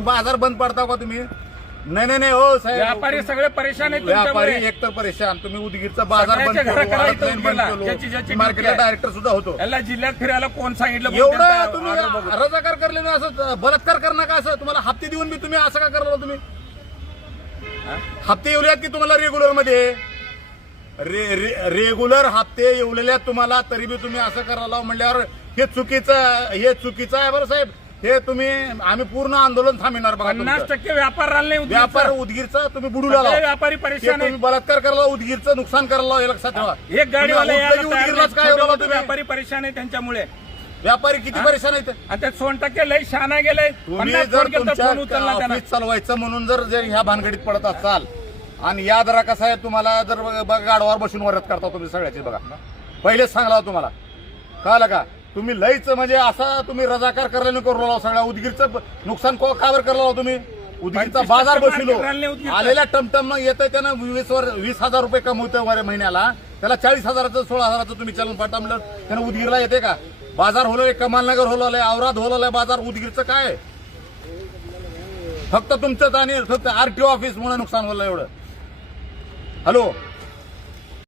बाजार बंद पडता का तुम्ही? नाही हो साहेब, व्यापारी सगळे परेशान आहेत व्यापारी तुमच्यामुळे. एकतर परेशान. तुम्ही उदगीरचा बाजार बंद सगळ्याच्या घरात केलो, करा वाळत इथं लाईन बंद उदगीरला. केलो, ज्याची ज्याची मार्केटला ड्युटी आहे. डायरेक्टर सुद्धा होतो. याला जिल्ह्यात फिरायला कोण सांगितलं? एवढं त्यांचा तुम्ही ऑर्डर बघू. रजाकार करले ना, असं बलात्कार कर नका. असं तुम्हाला हप्ते देऊन बी तुम्ही असं का करला? तुम्ही हप्ते येऊल्यात की तुम्हाला रेग्युलर मध्ये? रेग्युलर हप्ते येवलेल्या तुम्हाला, तरी बी तुम्ही असं करायला म्हणल्यावर हे चुकीचं आहे बरं साहेब. हे तुम्ही आम्ही पूर्ण आंदोलन थांबणार बघा. 50% व्यापार राहिला नाही उदगीरचा. व्यापार उदगीरचा तुम्ही बुडूला सगळे व्यापारी ते परेशान तुम्ही आहेत. बलात्कार करायला, उदगीरचं नुकसान करायला, हे लक्षात ठेवा. एक गाडीवाला तुम्ही यायला तयार उदगीरलाच काय नाही. बोलावलं छोटे तुम्ही? व्यापारी परेशान आहे त्यांच्यामुळे. व्यापारी किती परेशान आहेत? आणि त्यात 100% लय शहाणा गेले. तुम्ही 50 जर फोन केला तर फोन तुमच्या उचलला त्यानं. ऑफिस चालवायचं म्हणून जर ह्या भानगडीत पडत असाल, आणि या दरा कसा आहे, तुम्हाला जर बघा गाडवावर बसून वरत करता तुम्ही सगळ्याची. बघा पहिलेच सांगला तुम्हाला, कळलं का? तुम्ही लईच म्हणजे असा तुम्ही रजाकार करायला करू लागला. सगळ्या उदगीरचं नुकसान का बरं करला तुम्ही? उदगीरचा 25% बाजार बसलो, राहिले उदगीरचं. आलेल्या टमटम येतं त्यानं 20,000 रुपये कमवतं महिन्याला. त्याला 40,000चं 16,000चं तुम्ही चलन पाठवलं, त्यानं उदगीरला येते का? बाजार होलोय, कमालनगर होलोय, औराद होलोय बाजार. उदगीरचं काय आहे? फक्त तुमचं आणि फक्त आरटीओ ऑफिस मुळे नुकसान होलं एवढं. हॅलो.